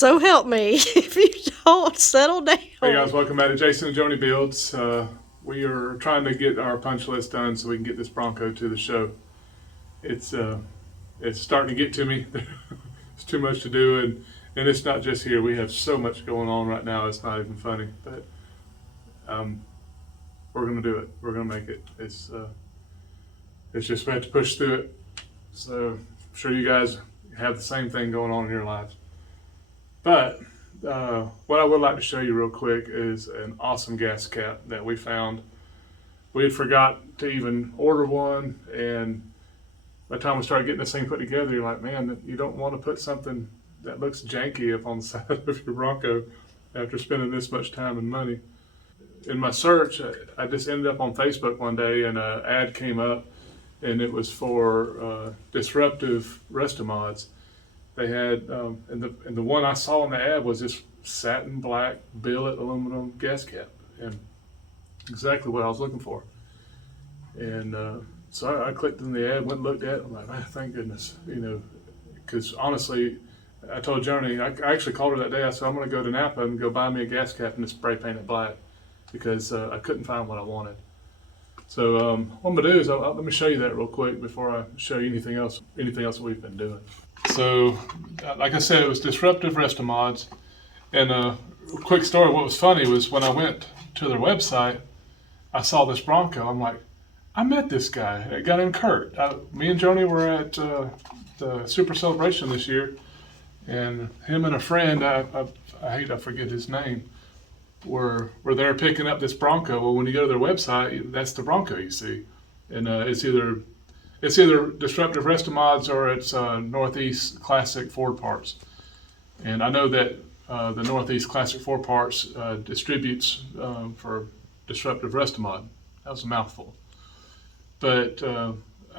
so help me if you don't settle down. Hey guys, welcome back to Jason and Joni Builds. We are trying to get our punch list done so we can get this Bronco to the show. It's starting to get to me. It's too much to do, and it's not just here. We have so much going on right now. It's not even funny, but we're gonna do it. We're gonna make it. It's just we have to push through it. So I'm sure you guys have the same thing going on in your lives. But what I would like to show you real quick is an awesome gas cap that we found. We had forgot to even order one, and by the time we started getting this thing put together, you're like, man, you don't want to put something that looks janky up on the side of your Bronco after spending this much time and money. In my search, I just ended up on Facebook one day, and an ad came up, and it was for Disruptive Restomods. They had, and the one I saw in the ad was this satin black billet aluminum gas cap, and exactly what I was looking for. And so I clicked in the ad, went and looked at it. I'm like, man, thank goodness, because honestly, I told Joni, I actually called her that day. I said, I'm going to go to Napa and go buy me a gas cap and just spray paint it black, because I couldn't find what I wanted. So what I'm going to do is let me show you that real quick before I show you anything else that we've been doing. So, like I said, it was Disruptive Restomods. And a quick story, what was funny was when I went to their website, I saw this Bronco. I'm like, I met this guy, a guy named Kurt. Me and Joni were at the Super Celebration this year, and him and a friend, I forget his name, were there picking up this Bronco. Well, when you go to their website, that's the Bronco you see. And it's either Disruptive Restomods or it's Northeast Classic Ford Parts. And I know that the Northeast Classic Ford Parts distributes for Disruptive Restomod. That was a mouthful. But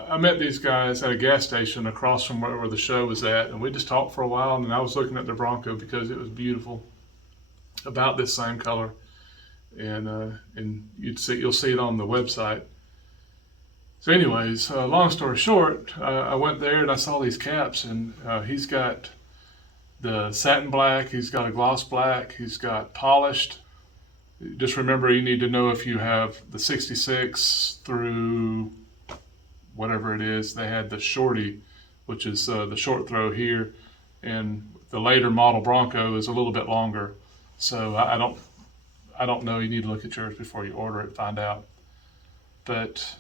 I met these guys at a gas station across from where the show was at, and we just talked for a while, and I was looking at their Bronco because it was beautiful, about this same color. And you'll see it on the website. So anyways, long story short, I went there and I saw these caps, and he's got the satin black, he's got a gloss black, he's got polished. Just remember, you need to know if you have the 66 through whatever it is. They had the shorty, which is the short throw here, and the later model Bronco is a little bit longer. So I don't know. You need to look at yours before you order it, find out. But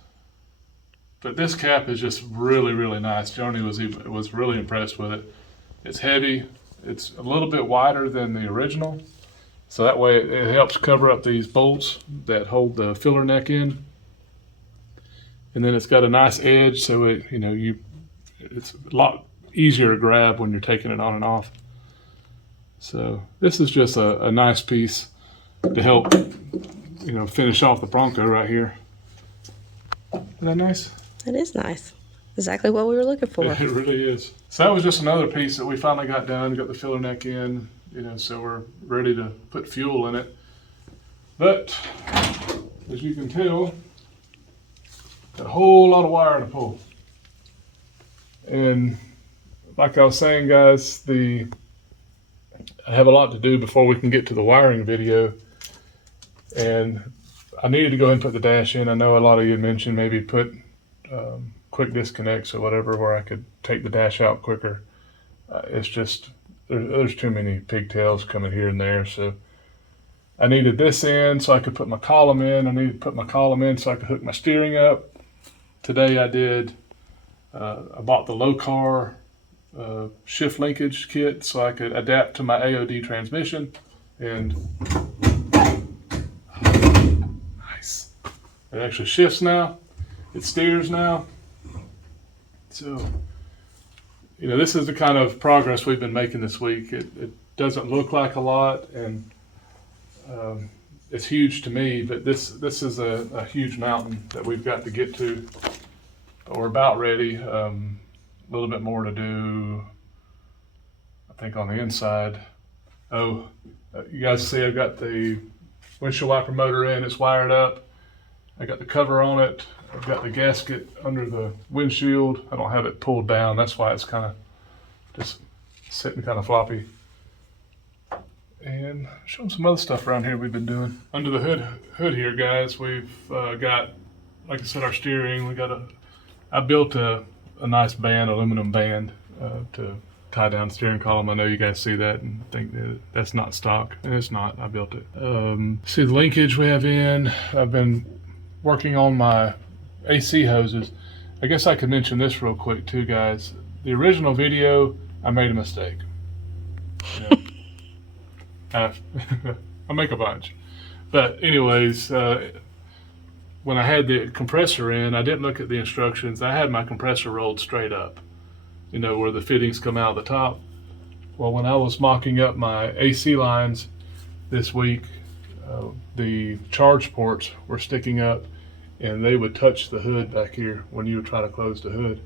this cap is just really, really nice. Joni was really impressed with it. It's heavy. It's a little bit wider than the original, so that way it helps cover up these bolts that hold the filler neck in. And then it's got a nice edge, so it's a lot easier to grab when you're taking it on and off. So this is just a nice piece to help finish off the Bronco right here. Isn't that nice? That is nice. Exactly what we were looking for. It really is. So that was just another piece that we finally got done, got the filler neck in, so we're ready to put fuel in it. But as you can tell, got a whole lot of wire to pull. And like I was saying, guys, I have a lot to do before we can get to the wiring video. And I needed to go ahead and put the dash in. I know a lot of you mentioned maybe put quick disconnects or whatever where I could take the dash out quicker. It's just, there's too many pigtails coming here and there. So I needed this in so I could put my column in. I needed to put my column in so I could hook my steering up. Today I bought the low car shift linkage kit so I could adapt to my AOD transmission. And nice. It actually shifts now. It steers now. So, this is the kind of progress we've been making this week. It doesn't look like a lot, and it's huge to me, but this is a huge mountain that we've got to get to. But we're about ready. A little bit more to do, I think, on the inside. Oh, you guys see I've got the windshield wiper motor in. It's wired up. I got the cover on it. I've got the gasket under the windshield. I don't have it pulled down. That's why it's kind of just sitting kind of floppy. and show them some other stuff around here we've been doing. Under the hood here, guys, we've got, like I said, our steering. I built a nice band, aluminum band, to tie down the steering column. I know you guys see that and think that that's not stock, and it's not. I built it. See the linkage we have in. I've been working on my AC hoses. I guess I could mention this real quick too, guys. The original video, I made a mistake. You know, I make a bunch. But anyways, when I had the compressor in, I didn't look at the instructions. I had my compressor rolled straight up, you know, where the fittings come out of the top. Well, when I was mocking up my AC lines this week, the charge ports were sticking up, and they would touch the hood back here when you would try to close the hood.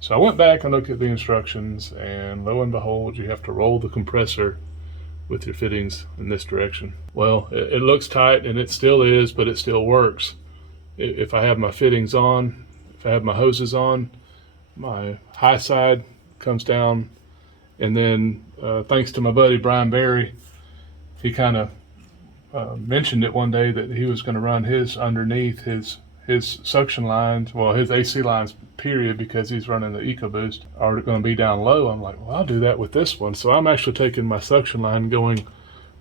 So I went back and looked at the instructions, and lo and behold, you have to roll the compressor with your fittings in this direction. Well, it looks tight, and it still is, but it still works. If I have my fittings on, if I have my hoses on, my high side comes down, and then thanks to my buddy Brian Berry, he kind of mentioned it one day that he was going to run his underneath his suction lines, well, his AC lines, period, because he's running the EcoBoost, are going to be down low. I'm like, well, I'll do that with this one. So I'm actually taking my suction line, going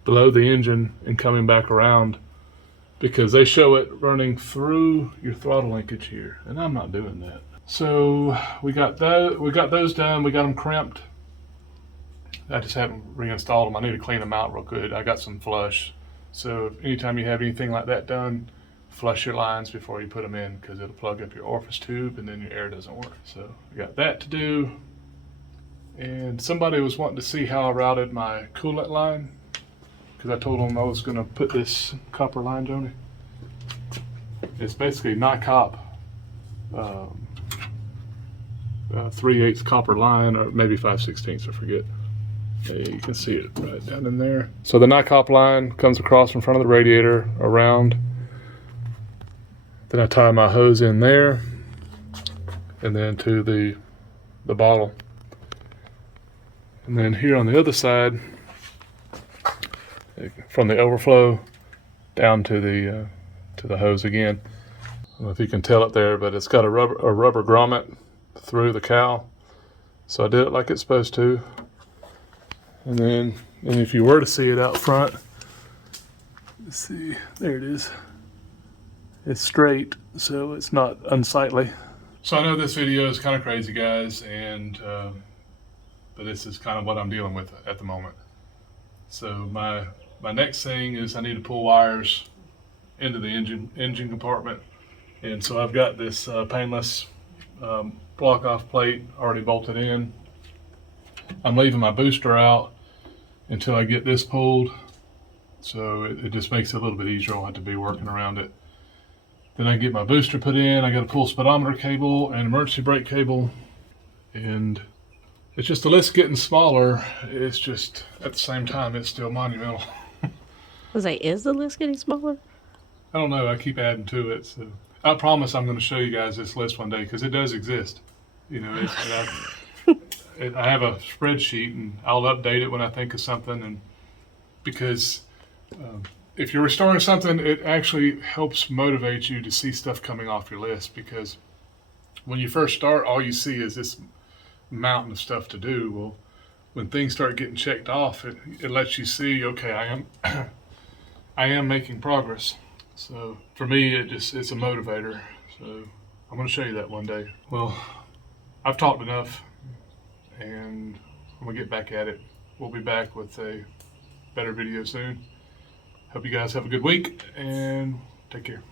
below the engine and coming back around, because they show it running through your throttle linkage here, and I'm not doing that. So we got those done. We got them crimped. I just haven't reinstalled them. I need to clean them out real good. I got some flush. So anytime you have anything like that done, flush your lines before you put them in, because it'll plug up your orifice tube and then your air doesn't work. So we got that to do. And somebody was wanting to see how I routed my coolant line, because I told them I was going to put this copper line, Joni. It's basically NICOP 3/8 copper line, or maybe 5/16, I forget. You can see it right down in there. So the NICOP line comes across in front of the radiator, around. Then I tie my hose in there, and then to the bottle. And then here on the other side, from the overflow down to the hose again. I don't know if you can tell it there, but it's got a rubber grommet through the cowl. So I did it like it's supposed to. And if you were to see it out front, let's see, there it is. It's straight, so it's not unsightly. So I know this video is kind of crazy, guys, and but this is kind of what I'm dealing with at the moment. So my next thing is I need to pull wires into the engine compartment, and so I've got this painless block-off plate already bolted in. I'm leaving my booster out until I get this pulled, so it just makes it a little bit easier. I don't have to be working around it. Then I get my booster put in. I got to pull speedometer cable and emergency brake cable, and it's just, the list getting smaller. It's just, at the same time, it's still monumental. I was like, is the list getting smaller? I don't know. I keep adding to it. So I promise I'm going to show you guys this list one day, because it does exist. You know, I have a spreadsheet, and I'll update it when I think of something. And because if you're restoring something, it actually helps motivate you to see stuff coming off your list, because when you first start, all you see is this mountain of stuff to do. Well, when things start getting checked off, it lets you see, okay, I am making progress. So for me, it's a motivator. So I'm going to show you that one day. Well, I've talked enough, and I'm going to get back at it. We'll be back with a better video soon. Hope you guys have a good week, and take care.